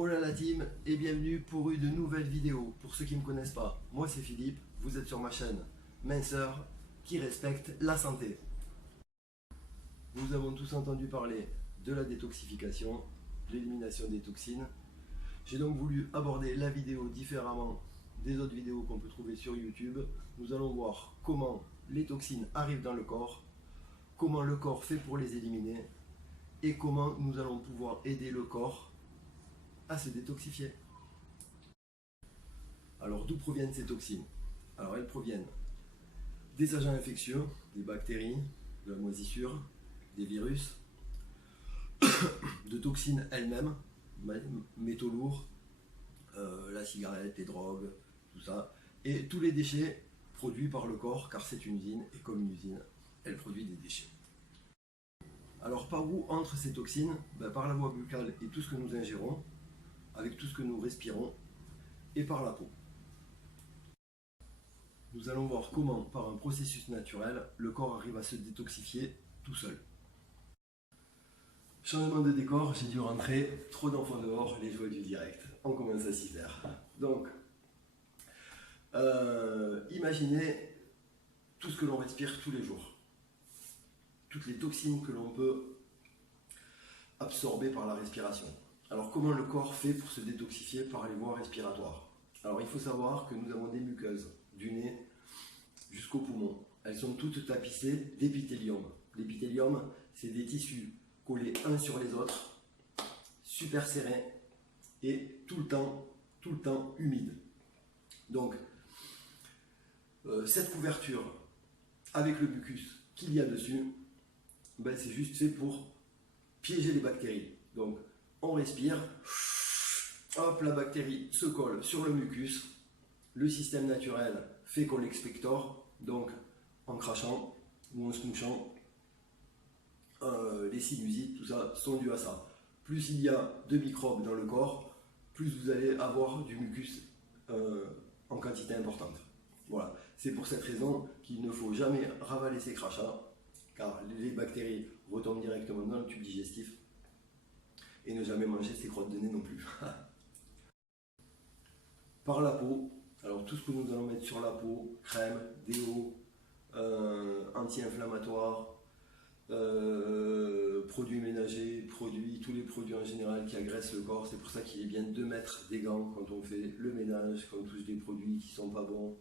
Hola la team et bienvenue pour une nouvelle vidéo. Pour ceux qui ne me connaissent pas, moi c'est Philippe, vous êtes sur ma chaîne Minceur qui respecte la santé. Nous avons tous entendu parler de la détoxification, l'élimination des toxines. J'ai donc voulu aborder la vidéo différemment des autres vidéos qu'on peut trouver sur YouTube. Nous allons voir comment les toxines arrivent dans le corps, comment le corps fait pour les éliminer et comment nous allons pouvoir aider le corps à se détoxifier. Alors d'où proviennent ces toxines? Alors elles proviennent des agents infectieux, des bactéries, de la moisissure, des virus, de toxines elles-mêmes, métaux lourds, la cigarette, les drogues, tout ça, et tous les déchets produits par le corps, car c'est une usine, et comme une usine, elle produit des déchets. Alors par où entrent ces toxines? Par la voie buccale et tout ce que nous ingérons, avec tout ce que nous respirons, et par la peau. Nous allons voir comment, par un processus naturel, le corps arrive à se détoxifier tout seul. Changement de décor, j'ai dû rentrer, trop d'enfants dehors, les joies du direct. On commence à s'y faire. Donc, imaginez tout ce que l'on respire tous les jours. Toutes les toxines que l'on peut absorber par la respiration. Alors, comment le corps fait pour se détoxifier par les voies respiratoires? Alors, il faut savoir que nous avons des muqueuses, du nez jusqu'aux poumons. Elles sont toutes tapissées d'épithélium. L'épithélium, c'est des tissus collés uns sur les autres, super serrés et tout le temps humides. Donc, cette couverture avec le mucus qu'il y a dessus, c'est juste fait pour piéger les bactéries. Donc, on respire, hop, la bactérie se colle sur le mucus, le système naturel fait qu'on l'expectore, donc en crachant ou en se mouchant, les sinusites, tout ça, sont dus à ça. Plus il y a de microbes dans le corps, plus vous allez avoir du mucus en quantité importante. Voilà, c'est pour cette raison qu'il ne faut jamais ravaler ses crachats, car les bactéries retombent directement dans le tube digestif, et ne jamais manger ses crottes de nez non plus. Par la peau, alors tout ce que nous allons mettre sur la peau, crème, déo, anti-inflammatoires, produits ménagers, tous les produits en général qui agressent le corps. C'est pour ça qu'il est bien de mettre des gants quand on fait le ménage, quand on touche des produits qui ne sont pas bons,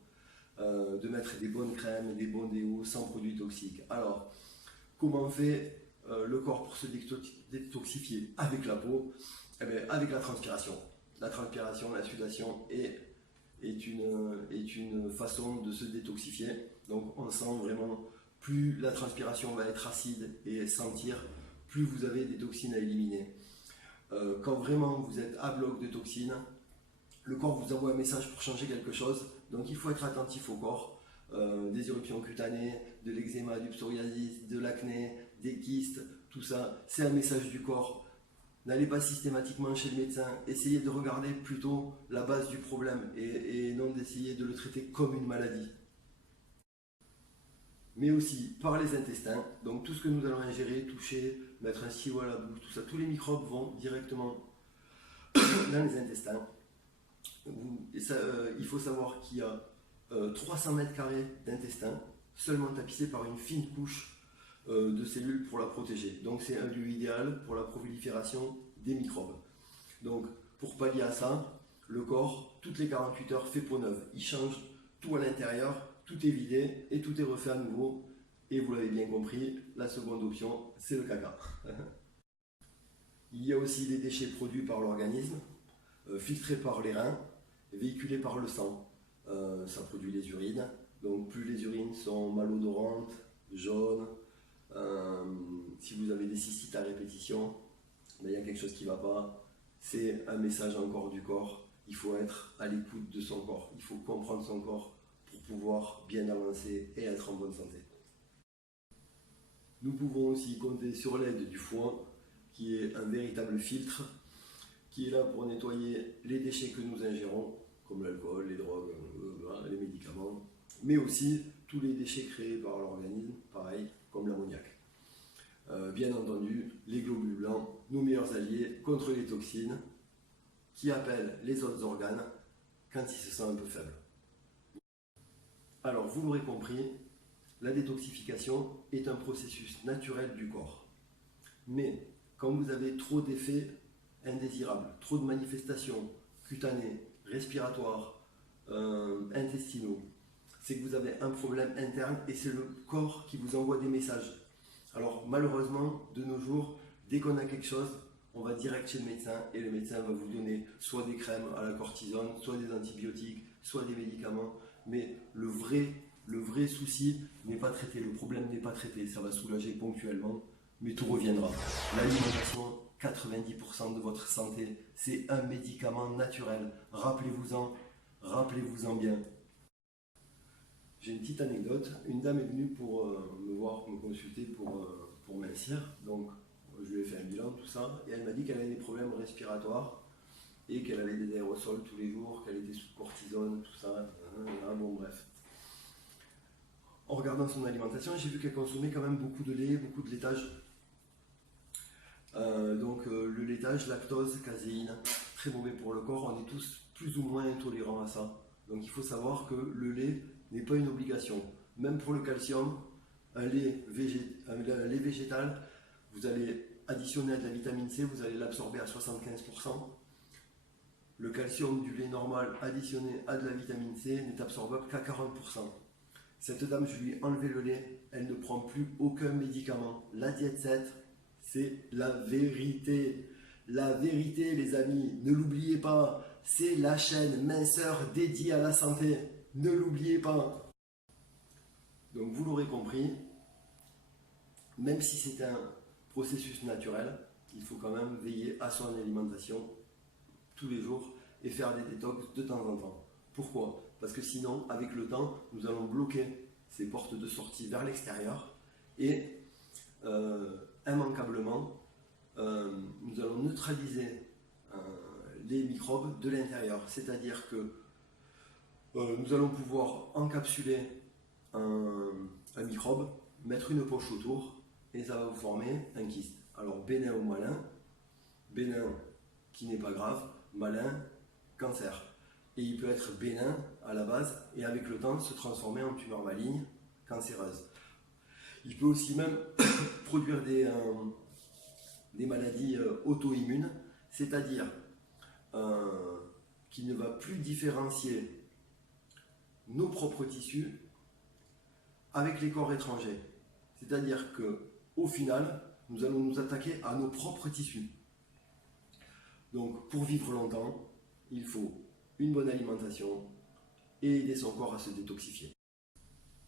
de mettre des bonnes crèmes, des bons déos sans produits toxiques. Alors, comment fait le corps pour se détoxifier avec la peau? Avec la transpiration. La transpiration, la sudation est une façon de se détoxifier. Donc on sent vraiment, plus la transpiration va être acide et sentir, plus vous avez des toxines à éliminer. Quand vraiment vous êtes à bloc de toxines, le corps vous envoie un message pour changer quelque chose. Donc il faut être attentif au corps. Des éruptions cutanées, de l'eczéma, du psoriasis, de l'acné, des kystes, tout ça, c'est un message du corps. N'allez pas systématiquement chez le médecin, essayez de regarder plutôt la base du problème et non d'essayer de le traiter comme une maladie. Mais aussi par les intestins, donc tout ce que nous allons ingérer, toucher, mettre un stylo à la bouche, tout ça, tous les microbes vont directement dans les intestins. Il faut savoir qu'il y a 300 mètres carrés d'intestin, seulement tapissés par une fine couche de cellules pour la protéger. Donc c'est un lieu idéal pour la prolifération des microbes. Donc pour pallier à ça, le corps, toutes les 48 heures, fait peau neuve. Il change tout à l'intérieur, tout est vidé et tout est refait à nouveau. Et vous l'avez bien compris, la seconde option, c'est le caca. Il y a aussi les déchets produits par l'organisme, filtrés par les reins, véhiculés par le sang. Ça produit les urines. Donc plus les urines sont malodorantes, jaunes, si vous avez des cystites à répétition, il y a quelque chose qui ne va pas. C'est un message encore du corps. Il faut être à l'écoute de son corps. Il faut comprendre son corps pour pouvoir bien avancer et être en bonne santé. Nous pouvons aussi compter sur l'aide du foin, qui est un véritable filtre, qui est là pour nettoyer les déchets que nous ingérons, comme l'alcool, les drogues, les médicaments, mais aussi tous les déchets créés par l'organisme, pareil, comme l'ammoniac. Bien entendu, les globules blancs, nos meilleurs alliés contre les toxines, qui appelle les autres organes quand il se sent un peu faible. Alors, vous l'aurez compris, la détoxification est un processus naturel du corps. Mais quand vous avez trop d'effets indésirables, trop de manifestations cutanées, respiratoires, intestinaux, c'est que vous avez un problème interne et c'est le corps qui vous envoie des messages. Alors malheureusement, de nos jours, dès qu'on a quelque chose, on va direct chez le médecin et le médecin va vous donner soit des crèmes à la cortisone, soit des antibiotiques, soit des médicaments. Mais le vrai souci n'est pas traité, le problème n'est pas traité, ça va soulager ponctuellement, mais tout reviendra. L'alimentation, 90% de votre santé, c'est un médicament naturel. Rappelez-vous-en bien. J'ai une petite anecdote. Une dame est venue pour me voir, me consulter pour mincir. Donc, je lui ai fait un bilan, tout ça. Et elle m'a dit qu'elle avait des problèmes respiratoires et qu'elle avait des aérosols tous les jours, qu'elle était sous cortisone, tout ça. Bon, bref. En regardant son alimentation, j'ai vu qu'elle consommait quand même beaucoup de lait, beaucoup de laitage. Le laitage, lactose, caséine, très mauvais pour le corps. On est tous plus ou moins intolérants à ça. Donc, il faut savoir que le lait n'est pas une obligation. Même pour le calcium, un lait végétal, vous allez additionner à de la vitamine C, vous allez l'absorber à 75%. Le calcium du lait normal additionné à de la vitamine C n'est absorbable qu'à 40%. Cette dame, je lui ai enlevé le lait, elle ne prend plus aucun médicament. La diète 7, c'est la vérité. La vérité, les amis, ne l'oubliez pas, c'est la chaîne minceur dédiée à la santé. Ne l'oubliez pas. Donc vous l'aurez compris, même si c'est un processus naturel, il faut quand même veiller à son alimentation tous les jours et faire des détox de temps en temps. Pourquoi? Parce que sinon, avec le temps, nous allons bloquer ces portes de sortie vers l'extérieur et immanquablement, nous allons neutraliser les microbes de l'intérieur. C'est-à-dire que nous allons pouvoir encapsuler un microbe, mettre une poche autour et ça va vous former un kyste. Alors bénin ou malin, bénin qui n'est pas grave, malin, cancer. Et il peut être bénin à la base et avec le temps se transformer en tumeur maligne, cancéreuse. Il peut aussi même produire des maladies auto-immunes, c'est-à-dire qu'il ne va plus différencier nos propres tissus avec les corps étrangers. C'est-à-dire qu'au final, nous allons nous attaquer à nos propres tissus. Donc, pour vivre longtemps, il faut une bonne alimentation et aider son corps à se détoxifier.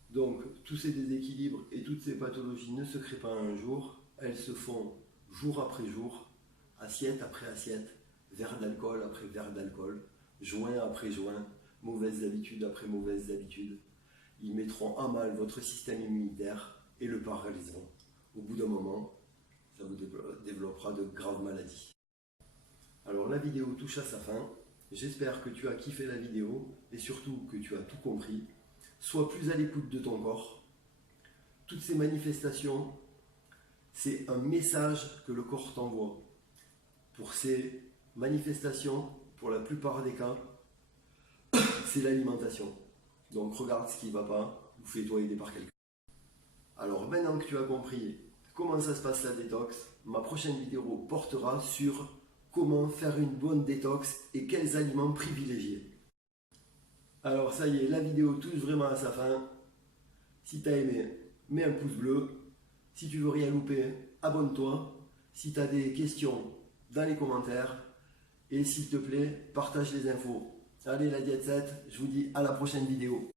Donc, tous ces déséquilibres et toutes ces pathologies ne se créent pas un jour, elles se font jour après jour, assiette après assiette, verre d'alcool après verre d'alcool, joint après joint, mauvaises habitudes après mauvaises habitudes. Ils mettront à mal votre système immunitaire et le paralyseront. Au bout d'un moment, ça vous développera de graves maladies. Alors la vidéo touche à sa fin. J'espère que tu as kiffé la vidéo et surtout que tu as tout compris. Sois plus à l'écoute de ton corps. Toutes ces manifestations, c'est un message que le corps t'envoie. Pour ces manifestations, pour la plupart des cas, c'est l'alimentation. Donc regarde ce qui ne va pas ou fais-toi aider par quelqu'un. Alors maintenant que tu as compris comment ça se passe la détox, ma prochaine vidéo portera sur comment faire une bonne détox et quels aliments privilégier. Alors ça y est, la vidéo touche vraiment à sa fin. Si tu as aimé, mets un pouce bleu. Si tu veux rien louper, abonne-toi. Si tu as des questions, dans les commentaires. Et s'il te plaît, partage les infos. Allez, la diète 7, je vous dis à la prochaine vidéo.